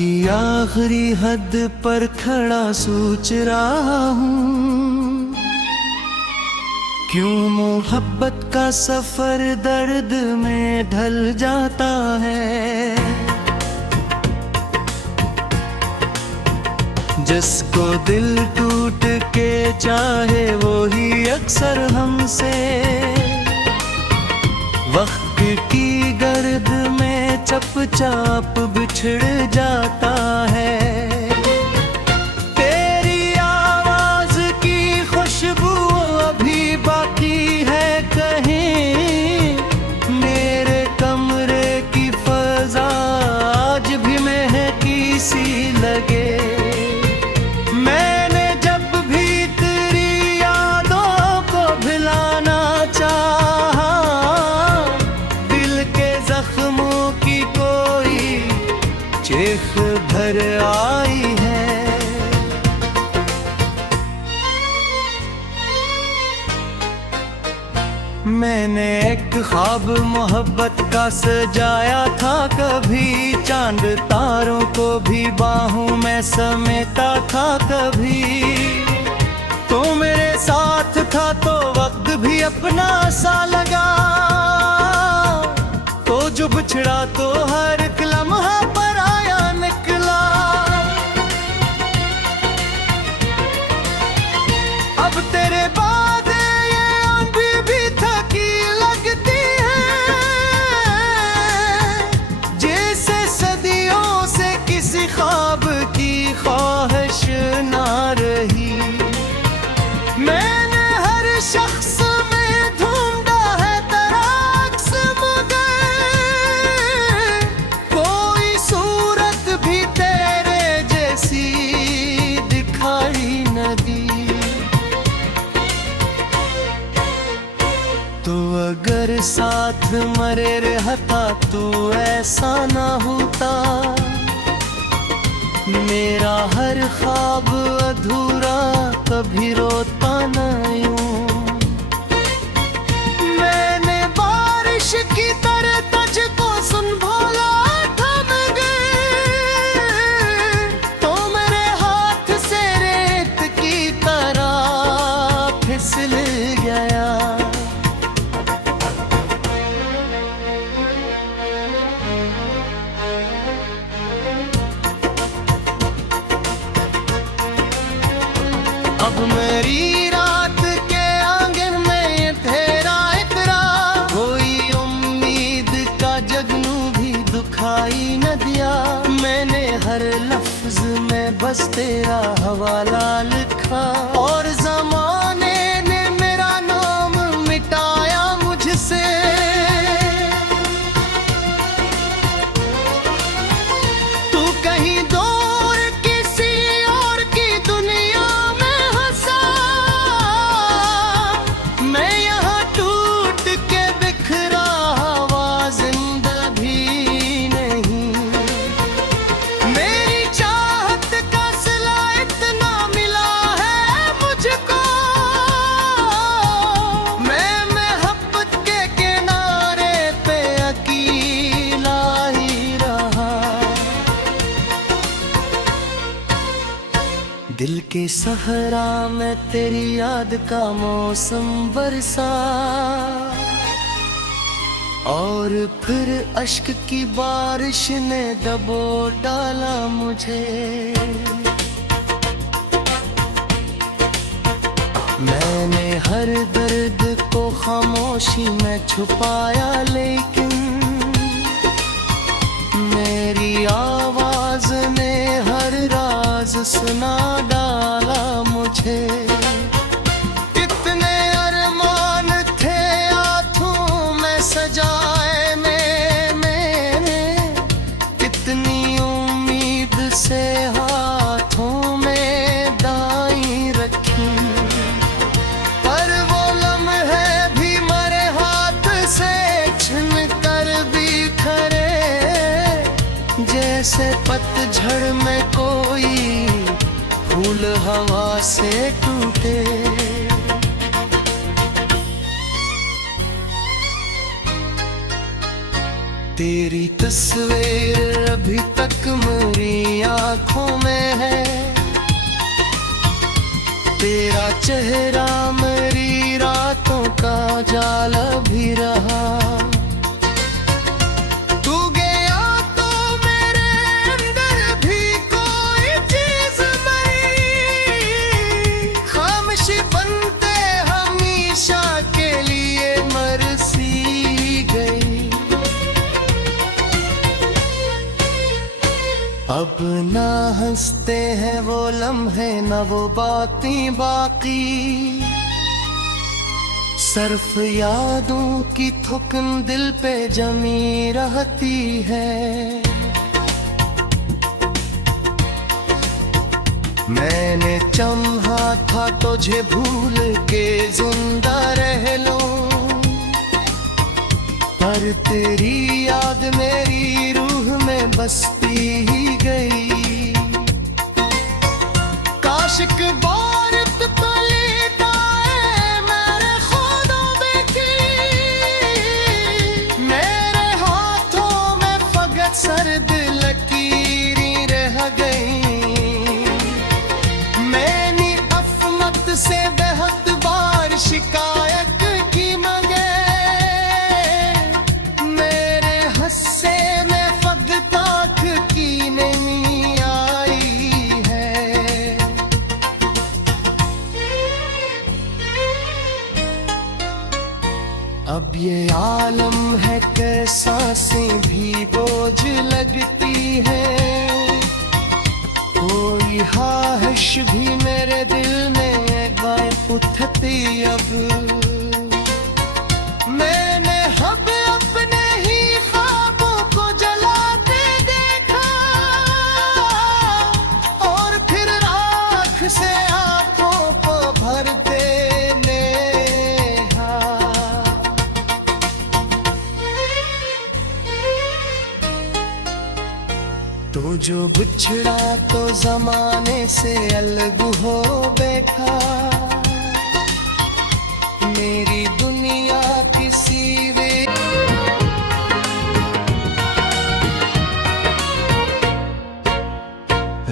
की आखिरी हद पर खड़ा सोच रहा हूँ, क्यों मोहब्बत का सफर दर्द में ढल जाता है। जिसको दिल टूट के चाहे वो ही अक्सर हमसे वक्त की गर्द में चुपचाप बिछड़ जाता है। तेरी आवाज की खुशबू अभी बाकी है कहीं, मेरे कमरे की फजा आज भी महकी सी लगे। मैंने जब भी तेरी यादों को भुलाना चाहा, दिल के जख्मों की कोई चीख भर आई है। मैंने एक ख्वाब मोहब्बत का सजाया था, कभी चांद तारों को भी बाहों में समेटा था। कभी तो मेरे साथ था तो वक्त भी अपना सा लगा, तो जो बिछड़ा तो हर एक लम्हा पराया निकला। अब तेरे बाद ये आंधी भी थकी लगती है, जैसे सदियों से किसी ख्वाब की ख्वाहिश ना रही। मैंने हर शख्स में ढूंढा है तेरा अक्स, मगर कोई सूरत भी तेरे जैसी दिखाई न दी। तो अगर साथ मरे रहता तो ऐसा ना होता, मेरा हर ख्वाब अधूरा कभी रोता न यूं। मैंने बारिश की तरह तुझको सुन भोला थम गए, तो मेरे हाथ से रेत की तरह फिसल गया। अब मेरी रात के आंगन में तेरा इकरा, कोई उम्मीद का जगनू भी दुखाई न दिया। मैंने हर लफ्ज में बस तेरा हवाला लिखा, और ज़माने ने मेरा नाम मिटाया मुझसे। तू कहीं दूर किसी और की दुनिया में हंसा, मैं यहाँ टूट के बिखरा हुआ जिंदा भी नहीं। मेरी चाहत का सिला इतना मिला है मुझको, मैं मोहब्बत के किनारे पे अकेला ही रहा। दिल के सहरा में तेरी याद का मौसम बरसा, और फिर अश्क की बारिश ने दबो डाला मुझे। मैंने हर दर्द को खामोशी में छुपाया, लेकिन मेरी आवाज ने हर राज सुना डाला मुझे। कितने अरमान थे हाथों में सजाए मैंने, कितनी उम्मीद से हाथों में दाई रखी, पर वो लम्हे भी मरे हाथ से छिन कर बिखरे, जैसे पतझड़ में कोई फूल हवा से टूटे। तेरी तस्वीर अभी तक मेरी आंखों में है, तेरा चेहरा मेरी रातों का जाल भी रहा। तू गया तो मेरे अंदर भी कोई चीज मरी, खामोशी बनते हमेशा के लिए मर सी गई। अब ना हंसते हैं वो लम्हे, न वो बातें बाकी, सिर्फ यादों की थुकन दिल पे जमी रहती है। मैंने चाहा था तुझे भूल के जिंदा रह लूं, पर तेरी याद मेरी रूह में बसती ही गई। काशिक बारिश तो लेता है मेरे ख्वाबों में की, मेरे हाथों में फकत सर्द लकीरें रह गई। मैंने अफमत से बेहद बार शिकायत की मगर मेरे हस्से में फकत आँख की नहीं आई है। अब ये आलम है कि सांसें भी बोझ लगती है, कोई ख्वाहिश भी मेरे दिल में गायब उठती। अब मैंने अब अपने ही ख्वाबों को जलाते देखा, और फिर आँख से आँखों को भर देने तो जो बिछड़ा तो जमाने से अलग हो बैठा, मेरी दुनिया किसी वे।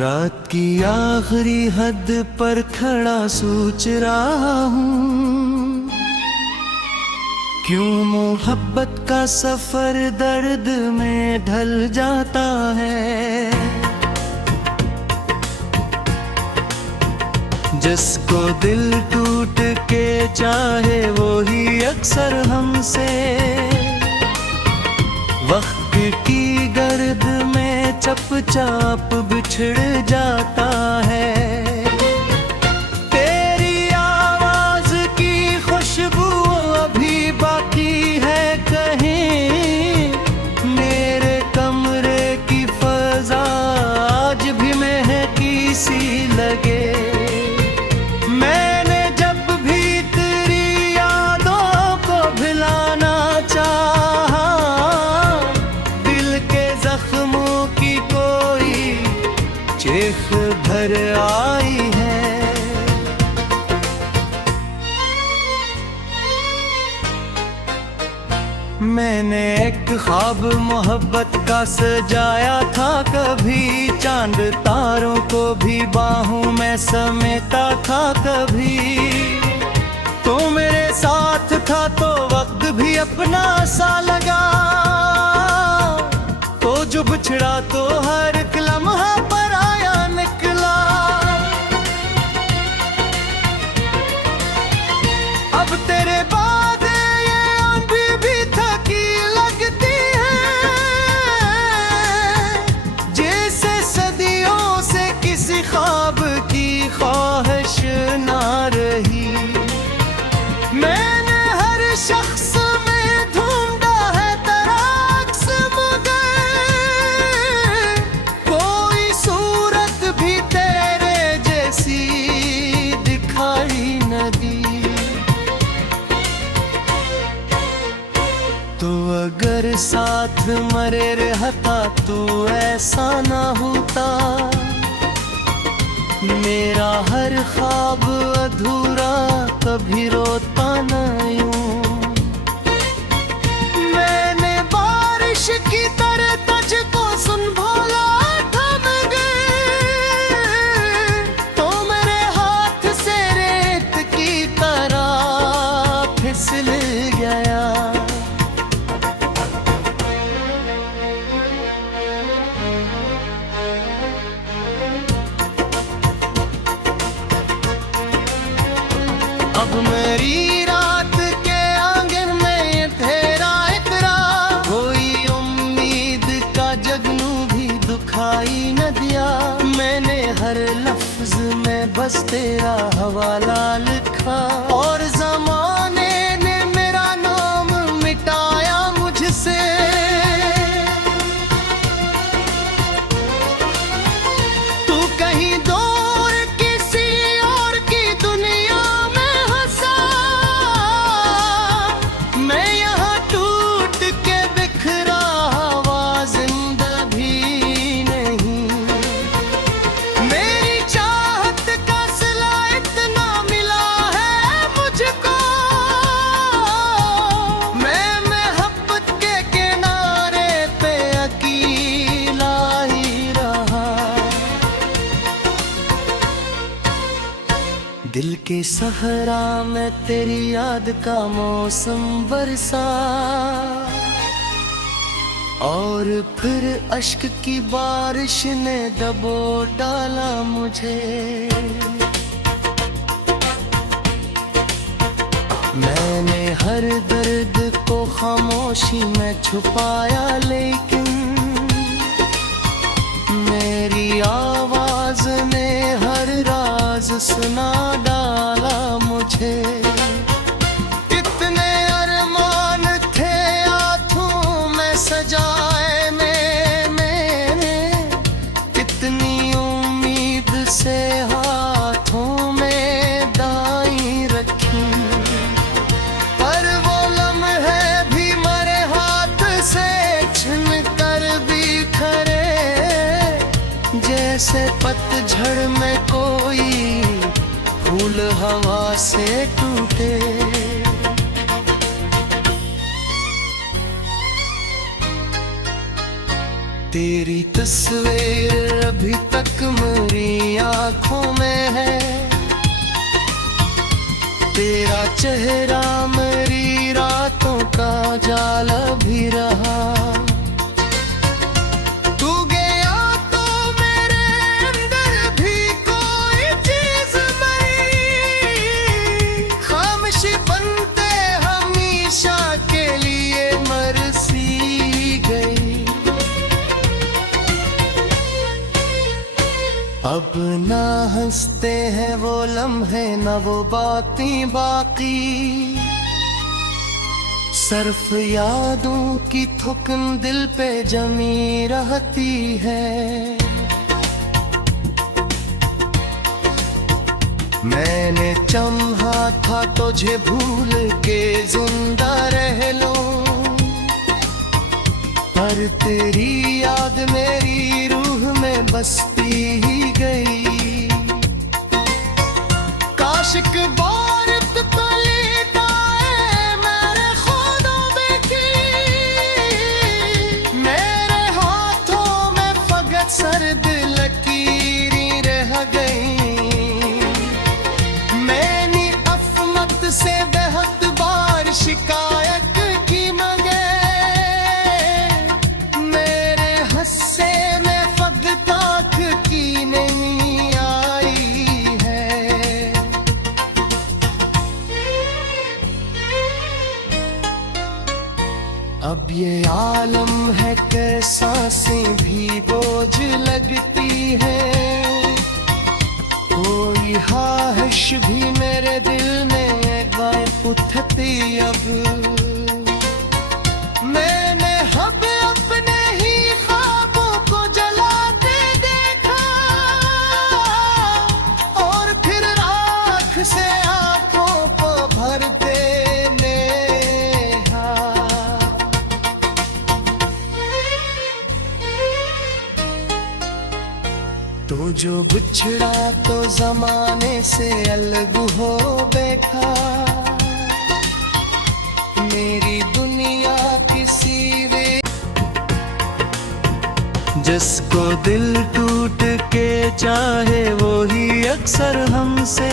रात की आखिरी हद पर खड़ा सोच रहा हूँ, क्यों मोहब्बत का सफर दर्द में ढल जाता है। जिसको दिल टूट के चाहे वो ही अक्सर हमसे वक्त की गर्द में चपचाप बिछड़ जाता है। तेरी आवाज की खुशबू अभी बाकी है कहीं, मेरे कमरे की फजा आज भी महकी सी लगे। मैंने जब भी तेरी यादों को भुलाना चाहा, दिल के जख्मों की कोई चीख भर आई है। मैंने एक ख्वाब मोहब्बत का सजाया था, कभी चांद तारों को भी बाहों में समेटा था। कभी तो मेरे साथ था तो वक्त भी अपना सा लगा, तो जो बिछड़ा तो हर एक लम्हा पर आया निकला। अब तेरे बाद ये आंधी भी थकी लगती है, जैसे सदियों से किसी ख्वाब की ख्वाहिश ना रही। मैंने हर शख्स में ढूंढा है तराक्स, मगर कोई सूरत भी तेरे जैसी दिखाई न दी। तो अगर साथ मरे रहता तो ऐसा ना होता, मेरा हर ख्वाब अधूरा कभी रोता न यूं। मैंने बारिश की अब मेरी रात के आंगन में तेरा इकरार, कोई उम्मीद का जगनू भी दुखाई न दिया। मैंने हर लफ्ज में बस तेरा हवाला लिखा, और ज़माने ने मेरा नाम मिटाया मुझसे। तू कहीं दूर किसी और की दुनिया में हंसा, मैं यहाँ टूट के बिखरा हुआ जिंदा भी नहीं। मेरी चाहत का सिला इतना मिला है मुझको, मैं मोहब्बत के किनारे पे अकेला ही रहा। दिल के सहरा में तेरी याद का मौसम बरसा, और फिर अश्क की बारिश ने दबो डाला मुझे। मैंने हर दर्द को खामोशी में छुपाया, लेकिन मेरी आवाज ने हर राज सुना डाला मुझे। कितने अरमान थे हाथों में सजाए मैंने, कितनी उम्मीद से हाथों में दाई रखी, पर वो लम्हे भी मरे हाथ से छिन कर बिखरे, जैसे पतझड़ में कोई फूल हवा से टूटे। तेरी तस्वीर अभी तक मेरी आंखों में है, तेरा चेहरा मेरी रातों का जाला भी रहा। तू गया तो मेरे अंदर भी कोई चीज मरी, खामोशी बनते हमेशा के लिए मर सी गई। अब ना हंसते हैं वो लम्हे, ना वो बातें बाकी, सिर्फ यादों की थुकन दिल पे जमी रहती है। मैंने चाहा था तुझे भूल के जिंदा रह लूं, पर तेरी याद मेरी रूह में बसती ही गई। काश एक बार तकली पाए मेरे ख्वाबों में की, मेरे हाथों में फकत सर्द लकीरें रह गई। मैंने अफमत से बेहद बार शिकायत की मगे, मेरे हस्से में फकत आँख की नहीं आई है। अब ये आलम है कि सांसें भी बोझ लगती है, कोई ख्वाहिश भी मेरे दिल में गायब उठती। अब मैंने अब अपने ही ख्वाबों को जलाते देखा, और फिर राख से आंखों को भर देने। तो जो बिछड़ा तो जमाने से अलग हो बैठा, मेरी दुनिया किसी वे, जिसको दिल टूट के चाहे वो ही अक्सर हमसे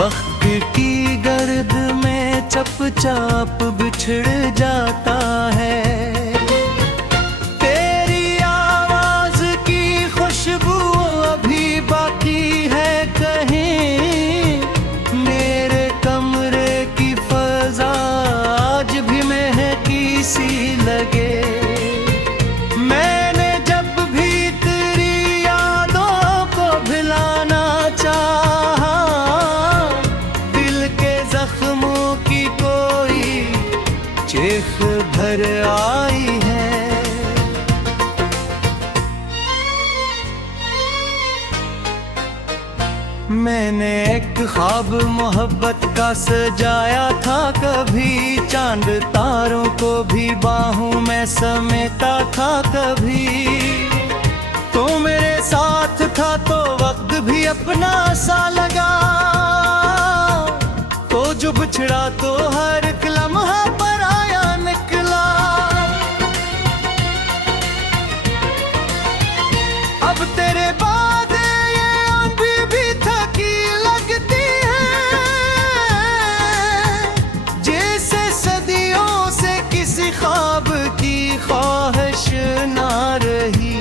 वक्त की गर्द में चपचाप बिछड़ जाता है। तेरी आवाज की खुशबू अभी बाकी है कहीं, मैंने एक ख्वाब मोहब्बत का सजाया था, कभी चांद तारों को भी बाहों में समेटा था, कभी तो मेरे साथ था तो वक्त भी अपना सा लगा, तो जो बिछड़ा तो हर एक लम्हा पराया निकला। अब तेरे बाद ये आंधी भी थकी लगती है, जैसे सदियों से किसी ख्वाब की ख्वाहिश ना रही।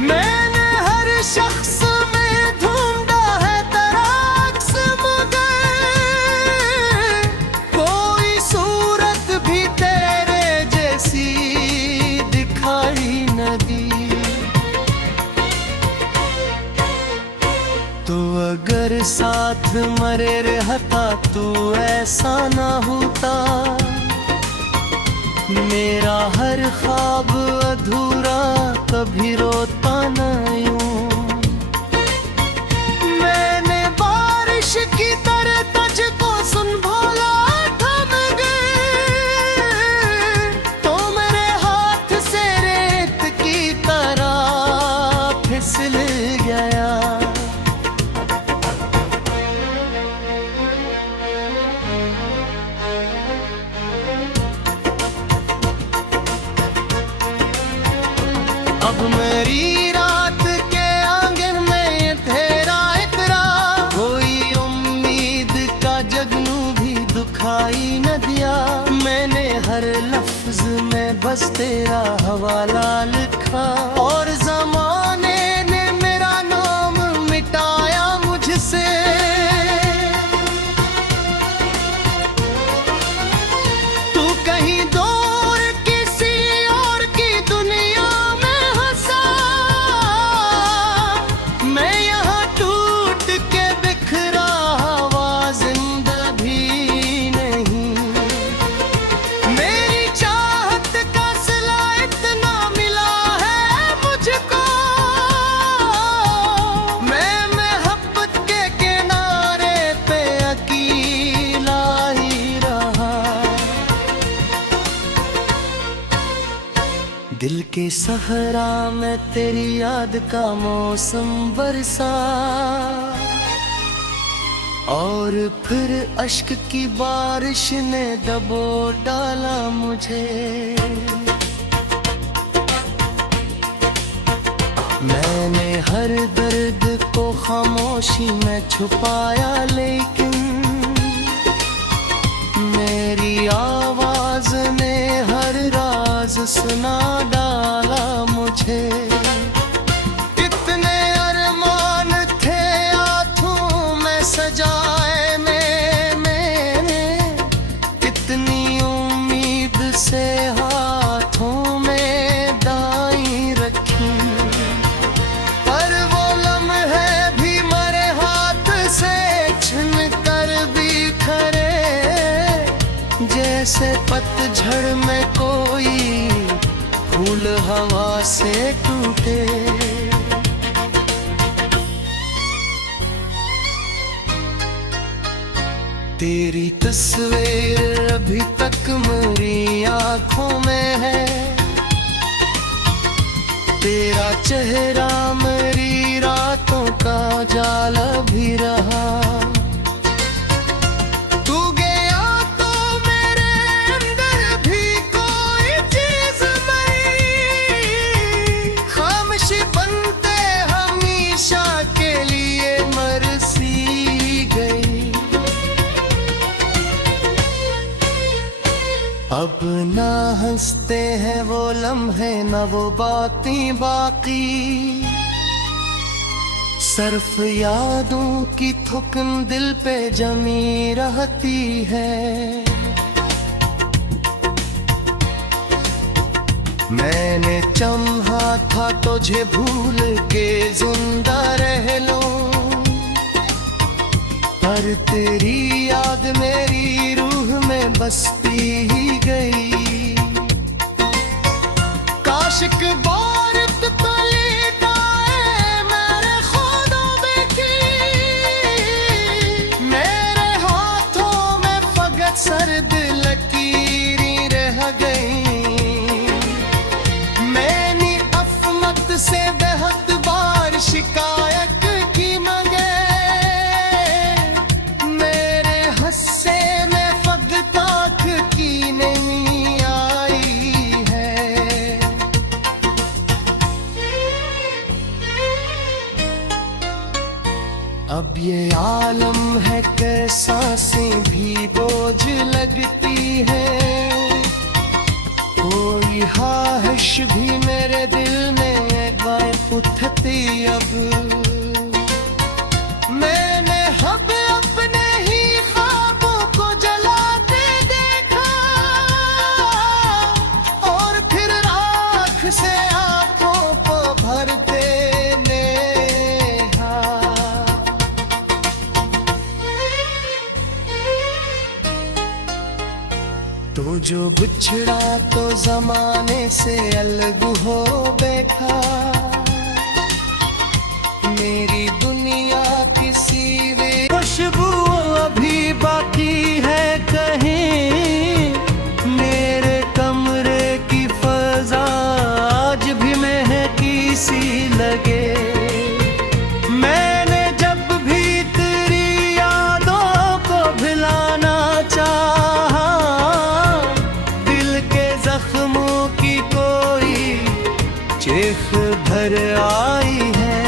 मैंने हर शख्स में ढूंढा है तराक्स, मगर कोई सूरत भी तेरे जैसी दिखाई न दी। तो अगर साथ मरे रहता तो ऐसा ना होता, मेरा हर ख्वाब अधूरा कभी रोता न यूं। मैंने बारिश की तरह तुझको सुन भोला थम गए, तो मेरे हाथ से रेत की तरह फिसल गया। अब मेरी रात के आंगन में तेरा इतरा, कोई उम्मीद का जगनू भी दुखाई न दिया। मैंने हर लफ्ज में बस तेरा हवाला लिखा, और ज़माने ने मेरा नाम मिटाया मुझसे। तू कहीं दूर किसी और की दुनिया में हंसा, मैं यहाँ टूट के बिखरा हुआ जिंदा भी नहीं। मेरी चाहत का सिला इतना मिला है मुझको, मैं मोहब्बत के किनारे पे अकेला ही रहा। दिल के सहरा में तेरी याद का मौसम बरसा, और फिर अश्क की बारिश ने दबो डाला मुझे। मैंने हर दर्द को खामोशी में छुपाया, लेकिन मेरी आवाज ने हर राज सुना डाला मुझे। कितने अरमान थे हाथों में सजाए मैंने, कितनी उम्मीद से हाथों में दाई रखी, पर वो लम्हे भी मरे हाथ से छिन कर बिखरे, जैसे पतझड़ में कोई फूल हवा से टूटे। तेरी तस्वीर अभी तक मेरी आंखों में है, तेरा चेहरा मेरी रातों का जाला भी रहा। अब ना हंसते हैं वो लम्हे, ना वो बातें बाकी, सिर्फ यादों की थुकन दिल पे जमी रहती है। मैंने चाहा था तुझे भूल के जिंदा रह लूं, पर तेरी याद मेरी रूह में बसती ही गई। काशिक बारिश तो लेटाए मेरे ख्वाबों में की, और शिकायत की मंगे, मेरे हस्से में फगताख की नहीं आई है। अब ये आलम है कि सांसें भी बोझ लगती है, कोई ख्वाहिश भी मेरे दिल में गायब उठती। अब मैंने अब अपने ही ख्वाबों को जलाते देखा, और फिर राख से आंखों को भर देने। तो जो बिछड़ा तो जमाने से अलग हो बैठा, मेरी दुनिया किसी वे खुशबू अभी बाकी है कहीं, मेरे कमरे की फजा आज भी महकी सी लगे। मैंने जब भी तेरी यादों को भुलाना चाहा, जख्मों की कोई चीख भर आई है।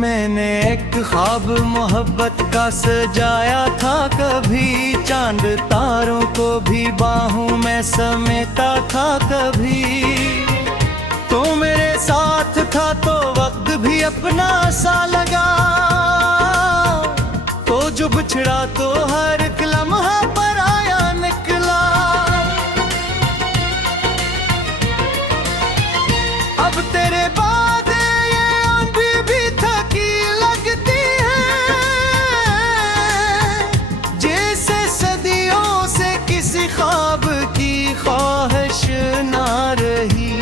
मैंने एक ख्वाब मोहब्बत का सजाया था, कभी चांद तारों को भी बाहों में समेटा था। कभी तो मेरे साथ था तो वक्त भी अपना सा लगा, तो जो बिछड़ा तो हर एक लम्हा पर आया निकला। अब तेरे बाद ये आंधी भी थकी लगती है, जैसे सदियों से किसी ख्वाब की ख्वाहिश ना रही।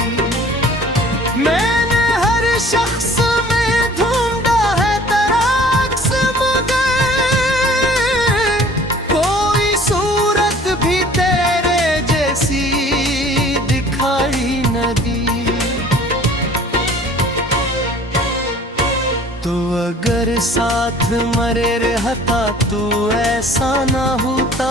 मैंने हर शख्स में ढूंढा है तराक्स, कोई सूरत भी तेरे जैसी दिखाई न दी। तो अगर साथ मरे रहता तो ऐसा ना होता,